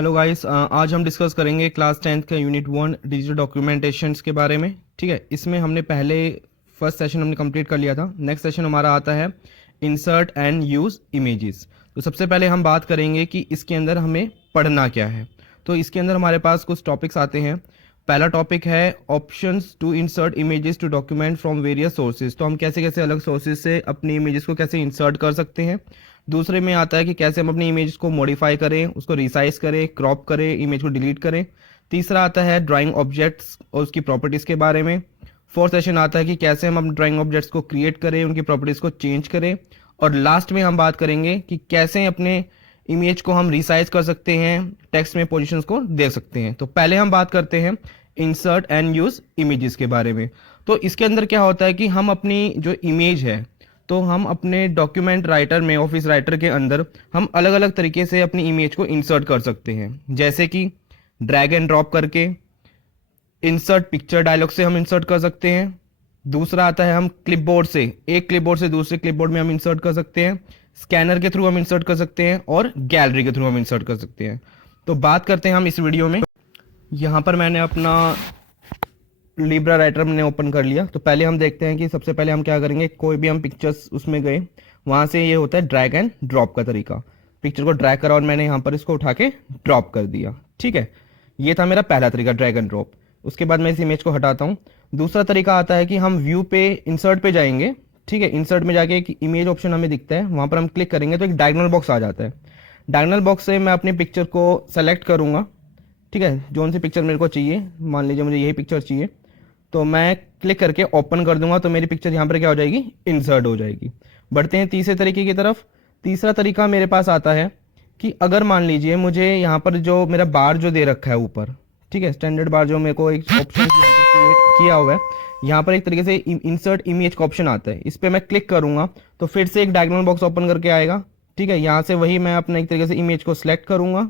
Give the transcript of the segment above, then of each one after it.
Hello guys, आज हम discuss करेंगे क्लास 10th का यूनिट 1 डिजिटल डॉक्यूमेंटेशंस के बारे में। ठीक है, इसमें हमने पहले फर्स्ट सेशन हमने कंप्लीट कर लिया था। नेक्स्ट सेशन हमारा आता है इंसर्ट एंड यूज़ इमेजेस। तो सबसे पहले हम बात करेंगे कि इसके अंदर हमें पढ़ना क्या है। तो इसके अंदर हमारे पास कुछ टॉपिक्स आते हैं। पहला टॉपिक है options to insert images to document from various sources. तो हम कैसे कैसे अलग सोर्सेज से अपनी इमेजेस को कैसे इंसर्ट कर सकते हैं। दूसरे में आता है कि कैसे हम अपनी इमेज को मॉडिफाई करें, उसको रिसाइज करें, क्रॉप करें, इमेज को डिलीट करें। तीसरा आता है ड्राइंग ऑब्जेक्ट्स और उसकी प्रॉपर्टीज़ के बारे में। फोर्थ सेशन आता है कि कैसे हम ड्राइंग ऑब्जेक्ट्स को क्रिएट करें, उनकी प्रॉपर्टीज़ को चेंज करें। और लास्ट में हम बात करेंगे कि कैसे अपने इमेज को हम रिसाइज कर सकते हैं, टेक्स्ट में पोजीशंस को दे सकते हैं। तो पहले हम बात करते हैं इंसर्ट एंड यूज़ इमेजेस के बारे में। तो इसके अंदर क्या होता है कि हम अपनी जो इमेज है, तो हम अपने डॉक्यूमेंट राइटर में, ऑफिस राइटर के अंदर हम अलग अलग तरीके से अपनी इमेज को इंसर्ट कर सकते हैं। जैसे कि ड्रैग एंड ड्रॉप करके, इंसर्ट पिक्चर डायलॉग से हम इंसर्ट कर सकते हैं। दूसरा आता है हम क्लिपबोर्ड से, एक क्लिपबोर्ड से दूसरे क्लिपबोर्ड में हम इंसर्ट कर सकते हैं। स्कैनर के थ्रू हम इंसर्ट कर सकते हैं और गैलरी के थ्रू हम इंसर्ट कर सकते हैं। तो बात करते हैं हम इस वीडियो में। यहाँ पर मैंने अपना लिब्रा राइटर मैंने ओपन कर लिया। तो पहले हम देखते हैं कि सबसे पहले हम क्या करेंगे। कोई भी हम पिक्चर्स उसमें गए, वहाँ से ये होता है ड्रैग एंड ड्रॉप का तरीका। पिक्चर को ड्रैग करा और मैंने यहाँ पर इसको उठा के ड्रॉप कर दिया। ठीक है, ये था मेरा पहला तरीका, ड्रैग एंड ड्रॉप। उसके बाद मैं इस इमेज को हटाता हूँ। दूसरा तरीका आता है कि हम व्यू पे, इंसर्ट पे जाएंगे। ठीक है, इंसर्ट में जाके एक इमेज ऑप्शन हमें दिखता है, वहाँ पर हम क्लिक करेंगे तो एक डायगोनल बॉक्स आ जाता है। डायगोनल बॉक्स से मैं अपनी पिक्चर को सेलेक्ट करूँगा। ठीक है, जोन सी पिक्चर मेरे को चाहिए, मान लीजिए मुझे यही पिक्चर चाहिए, तो मैं क्लिक करके ओपन कर दूंगा तो मेरी पिक्चर यहाँ पर क्या हो जाएगी, इंसर्ट हो जाएगी। बढ़ते हैं तीसरे तरीके की तरफ। तीसरा तरीका मेरे पास आता है कि अगर मान लीजिए मुझे यहाँ पर जो मेरा बार जो दे रखा है ऊपर, ठीक है, स्टैंडर्ड बार जो मेरे को एक ऑप्शन क्रिएट किया हुआ है, यहाँ पर एक तरीके से इंसर्ट इमेज का ऑप्शन आता है। इस पर मैं क्लिक करूंगा तो फिर से एक डायगोनल बॉक्स ओपन करके आएगा। ठीक है, यहाँ से वही मैं अपना एक तरीके से इमेज को सिलेक्ट करूंगा।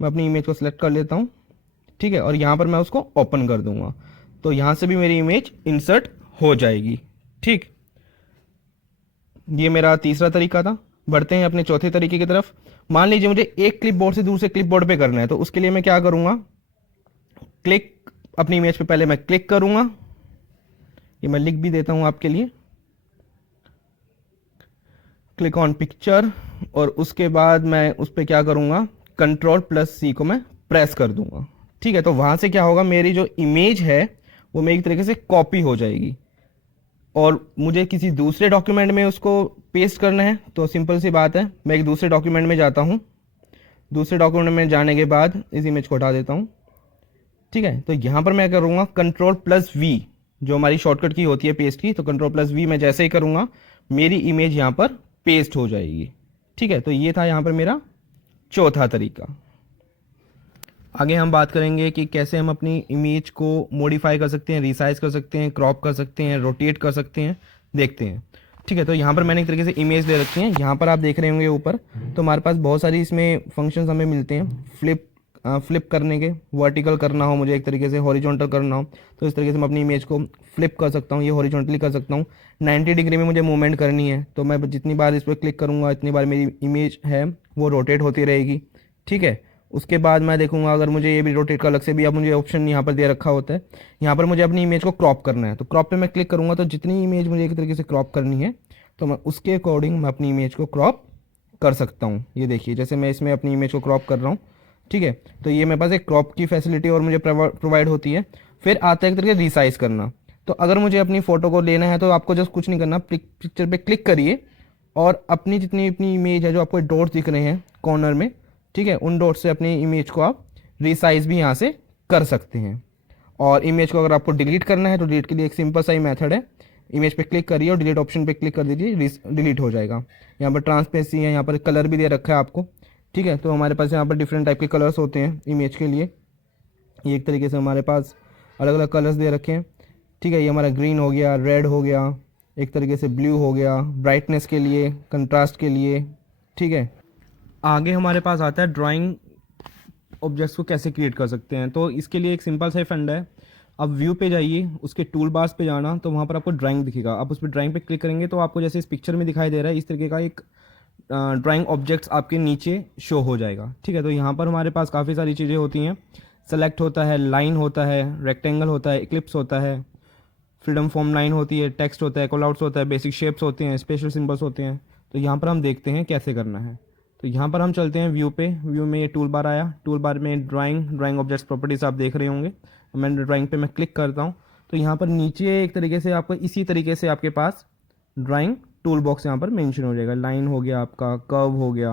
मैं अपनी इमेज को सिलेक्ट कर लेता हूँ। ठीक है, और यहाँ पर मैं उसको ओपन कर दूंगा तो यहाँ से भी मेरी इमेज इंसर्ट हो जाएगी। ठीक, ये मेरा तीसरा तरीका था। बढ़ते हैं अपने चौथे तरीके की तरफ। मान लीजिए मुझे एक क्लिपबोर्ड से दूसरे क्लिपबोर्ड पे करना है, तो उसके लिए मैं क्या करूँगा, क्लिक, अपनी इमेज पे पहले मैं क्लिक करूँगा। ये मैं लिख भी देता हूँ आपके लिए, क्लिक ऑन पिक्चर, और उसके बाद मैं उस पर क्या करूँगा, Ctrl+C को मैं प्रेस कर दूंगा। ठीक है, तो वहाँ से क्या होगा, मेरी जो इमेज है वो मेरी एक तरीके से कॉपी हो जाएगी। और मुझे किसी दूसरे डॉक्यूमेंट में उसको पेस्ट करना है तो सिंपल सी बात है, मैं एक दूसरे डॉक्यूमेंट में जाता हूँ। दूसरे डॉक्यूमेंट में जाने के बाद इस इमेज को हटा देता हूँ। ठीक है, तो यहाँ पर मैं करूँगा Ctrl+V, जो हमारी शॉर्टकट की होती है पेस्ट की। तो Ctrl+V मैं जैसे ही करूँगा मेरी इमेज यहाँ पर पेस्ट हो जाएगी। ठीक है, तो ये था यहाँ पर मेरा चौथा तरीका। आगे हम बात करेंगे कि कैसे हम अपनी इमेज को मॉडिफाई कर सकते हैं, रिसाइज कर सकते हैं, क्रॉप कर सकते हैं, रोटेट कर सकते हैं। देखते हैं। ठीक है, तो यहाँ पर मैंने एक तरीके से इमेज ले रखी है। यहाँ पर आप देख रहे होंगे ऊपर, तो हमारे पास बहुत सारी इसमें फंक्शंस हमें मिलते हैं। फ्लिप करने के, वर्टिकल करना हो मुझे, एक तरीके से हॉरिजॉन्टल करना हो, तो इस तरीके से मैं अपनी इमेज को फ्लिप कर सकता हूँ, ये हॉरिजॉन्टली कर सकता हूँ। 90 डिग्री में मुझे मूवमेंट करनी है तो मैं जितनी बार इस पर क्लिक करूँगा इतनी बार मेरी इमेज है वो रोटेट होती रहेगी। ठीक है, उसके बाद मैं देखूंगा अगर मुझे ये भी रोटेट का अलग से भी अब मुझे ऑप्शन यहाँ पर दे रखा होता है। यहाँ पर मुझे अपनी इमेज को क्रॉप करना है तो क्रॉप पे मैं क्लिक करूँगा, तो जितनी इमेज मुझे एक तरीके से क्रॉप करनी है तो मैं उसके अकॉर्डिंग मैं अपनी इमेज को क्रॉप कर सकता हूँ। ये देखिए, जैसे मैं इसमें अपनी इमेज को क्रॉप कर रहा हूँ। ठीक है, तो ये मेरे पास एक क्रॉप की फैसिलिटी और मुझे प्रोवाइड होती है। फिर आता है एक तरीके रिसाइज करना। तो अगर मुझे अपनी फ़ोटो को लेना है तो आपको जस्ट कुछ नहीं करना, पिक्चर पे क्लिक करिए और अपनी जितनी अपनी इमेज है, जो आपको डॉट्स दिख रहे हैं कॉर्नर में, ठीक है, उन डॉट से अपनी इमेज को आप रिसाइज भी यहाँ से कर सकते हैं। और इमेज को अगर आपको डिलीट करना है तो डिलीट के लिए एक सिंपल सा ही मेथड है, इमेज पे क्लिक करिए और डिलीट ऑप्शन पे क्लिक कर दीजिए, डिलीट हो जाएगा। यहाँ पर ट्रांसपेरेंसी है, यहाँ पर कलर भी दे रखा है आपको। ठीक है, तो हमारे पास यहाँ पर डिफरेंट टाइप के कलर्स होते हैं इमेज के लिए। ये एक तरीके से हमारे पास अलग अलग कलर्स दे रखे हैं। ठीक है, ये हमारा ग्रीन हो गया, रेड हो गया, एक तरीके से ब्लू हो गया, ब्राइटनेस के लिए, कंट्रास्ट के लिए। ठीक है, आगे हमारे पास आता है ड्राइंग ऑब्जेक्ट्स को कैसे क्रिएट कर सकते हैं। तो इसके लिए एक सिंपल सा फंडा है। अब व्यू पे जाइए, उसके टूल बार्स पे जाना, तो वहाँ पर आपको ड्राइंग दिखेगा। आप उस पर ड्राइंग पे क्लिक करेंगे तो आपको जैसे इस पिक्चर में दिखाई दे रहा है, इस तरीके का एक ड्राइंग ऑब्जेक्ट्स आपके नीचे शो हो जाएगा। ठीक है, तो यहाँ पर हमारे पास काफ़ी सारी चीज़ें होती हैं। सेलेक्ट होता है, लाइन होता है, रेक्टेंगल होता है, इक्लिप्स होता है, फ्रीडम फॉर्म लाइन होती है, टेक्स्ट होता है, कॉलआउट्स होता है, बेसिक शेप्स होते हैं, स्पेशल सिंबल्स होते हैं। तो यहाँ पर हम देखते हैं कैसे करना है। तो यहाँ पर हम चलते हैं व्यू पे। व्यू में ये टूल बार आया, टूल बार में ड्राइंग ऑब्जेक्ट्स प्रॉपर्टीज़ आप देख रहे होंगे। मैं ड्राइंग पे मैं क्लिक करता हूँ तो यहाँ पर नीचे एक तरीके से आपको इसी तरीके से आपके पास ड्राइंग टूल बॉक्स यहाँ पर मेंशन हो जाएगा। लाइन हो गया, आपका कर्व हो गया,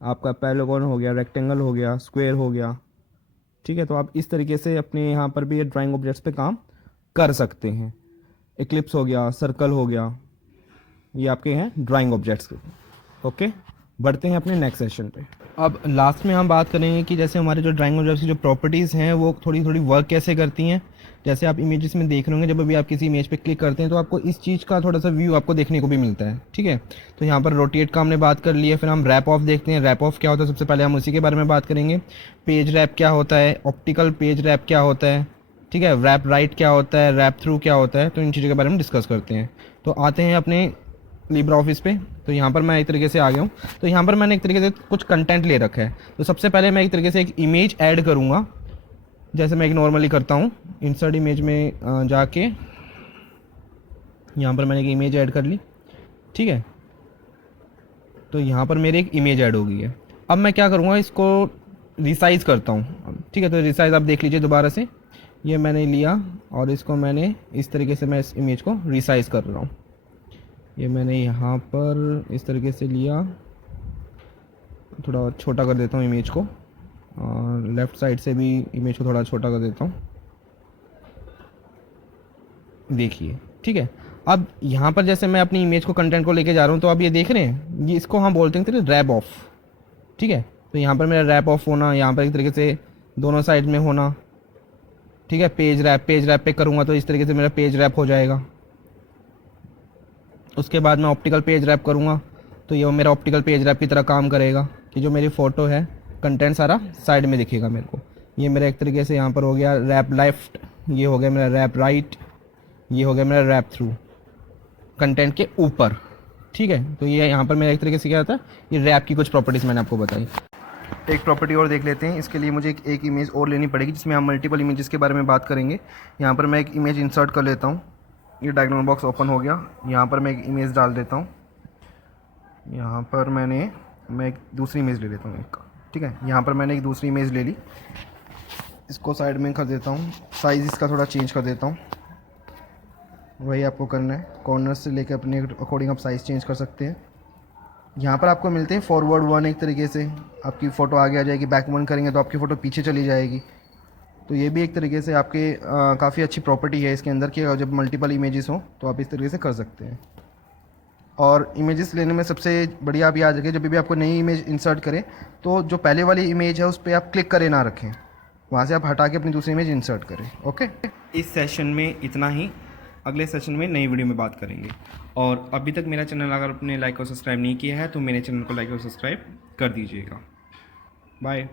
आपका पैरागोन हो गया, रेक्टेंगल हो गया, स्क्वायर हो गया। ठीक है, तो आप इस तरीके से अपने यहाँ पर भी ये ड्राइंग ऑब्जेक्ट्स पे काम कर सकते हैं। इक्लिप्स हो गया, सर्कल हो गया, ये आपके हैं ड्राइंग ऑब्जेक्ट्स के। ओके, बढ़ते हैं अपने नेक्स्ट सेशन पे। अब लास्ट में हम बात करेंगे कि जैसे हमारे जो ड्राइंग ऑब्जेक्ट्स की जो प्रॉपर्टीज़ हैं वो थोड़ी थोड़ी वर्क कैसे करती हैं। जैसे आप इमेजेस में देख रहे होंगे, जब भी आप किसी इमेज पे क्लिक करते हैं तो आपको इस चीज़ का थोड़ा सा व्यू आपको देखने को भी मिलता है। ठीक है, तो यहाँ पर रोटेट का हमने बात कर लिया। फिर हम रैप ऑफ देखते हैं। रैप ऑफ क्या होता है, सबसे पहले हम उसी के बारे में बात करेंगे। पेज रैप क्या होता है, ऑप्टिकल पेज रैप क्या होता है, ठीक है, रैप राइट क्या होता है, रैप थ्रू क्या होता है, तो इन चीज़ों के बारे में डिस्कस करते हैं। तो आते हैं अपने लिब्रा ऑफिस पे। तो यहाँ पर मैं एक तरीके से आ गया हूँ। तो यहाँ पर मैंने एक तरीके से कुछ कंटेंट ले रखा है। तो सबसे पहले मैं एक तरीके से एक इमेज ऐड करूँगा, जैसे मैं एक नॉर्मली करता हूँ। इंसर्ट इमेज में जाके यहाँ पर मैंने एक इमेज ऐड कर ली। ठीक है, तो यहाँ पर मेरी एक इमेज ऐड हो गई है। अब मैं क्या करूँगा, इसको रिसाइज़ करता हूँ। ठीक है, तो रिसाइज़ आप देख लीजिए दोबारा से। ये मैंने लिया और इसको मैंने इस तरीके से मैं इस इमेज को रिसाइज़ कर रहा हूँ। ये मैंने यहाँ पर इस तरीके से लिया, थोड़ा छोटा कर देता हूँ इमेज को, और लेफ़्ट साइड से भी इमेज को थोड़ा छोटा कर देता हूँ। देखिए, ठीक है। अब यहाँ पर जैसे मैं अपनी इमेज को, कंटेंट को लेके जा रहा हूँ, तो अब ये देख रहे हैं, ये इसको हम बोलते हैं रैप ऑफ। ठीक है, तो यहाँ पर मेरा रैप ऑफ होना, यहाँ पर एक तरीके से दोनों साइड में होना। ठीक है, पेज रैप पे करूँगा तो इस तरीके से मेरा पेज रैप हो जाएगा। उसके बाद मैं ऑप्टिकल पेज रैप करूँगा तो ये मेरा ऑप्टिकल पेज रैप की तरह काम करेगा कि जो मेरी फ़ोटो है, कंटेंट सारा साइड में दिखेगा मेरे को। ये मेरा एक तरीके से यहाँ पर हो गया रैप लेफ़्ट, ये हो गया मेरा रैप राइट, ये हो गया मेरा रैप थ्रू, कंटेंट के ऊपर। ठीक है, तो ये यहाँ पर मेरा एक तरीके से क्या होता है, ये रैप की कुछ प्रॉपर्टीज़ मैंने आपको बताई। एक प्रॉपर्टी और देख लेते हैं। इसके लिए मुझे एक इमेज और लेनी पड़ेगी जिसमें हम मल्टीपल इमेजेस के बारे में बात करेंगे। यहाँ पर मैं एक इमेज इंसर्ट कर लेता हूँ। ये डायग्राम बॉक्स ओपन हो गया। यहाँ पर मैं एक इमेज डाल देता हूँ। यहाँ पर मैं एक दूसरी इमेज ले लेता हूँ एक। ठीक है, यहाँ पर मैंने एक दूसरी इमेज ले ली, इसको साइड में कर देता हूँ। साइज़ इसका थोड़ा चेंज कर देता हूँ। वही आपको करना है, कॉर्नर से लेकर अपने अकॉर्डिंग आप साइज़ चेंज कर सकते हैं। यहाँ पर आपको मिलते हैं फॉरवर्ड 1, एक तरीके से आपकी फ़ोटो आगे आ जाएगी। बैक 1 करेंगे तो आपकी फ़ोटो पीछे चली जाएगी। तो ये भी एक तरीके से आपके काफ़ी अच्छी प्रॉपर्टी है इसके अंदर कि जब मल्टीपल इमेजेस हों तो आप इस तरीके से कर सकते हैं। और इमेजेस लेने में सबसे बढ़िया आप याद रखें, जब भी आपको नई इमेज इंसर्ट करें तो जो पहले वाली इमेज है उस पर आप क्लिक करें ना रखें, वहाँ से आप हटा के अपनी दूसरी इमेज इंसर्ट करें। ओके, इस सेशन में इतना ही। अगले सेशन में नई वीडियो में बात करेंगे। और अभी तक मेरा चैनल अगर आपने लाइक और सब्सक्राइब नहीं किया है तो मेरे चैनल को लाइक और सब्सक्राइब कर दीजिएगा। बाय।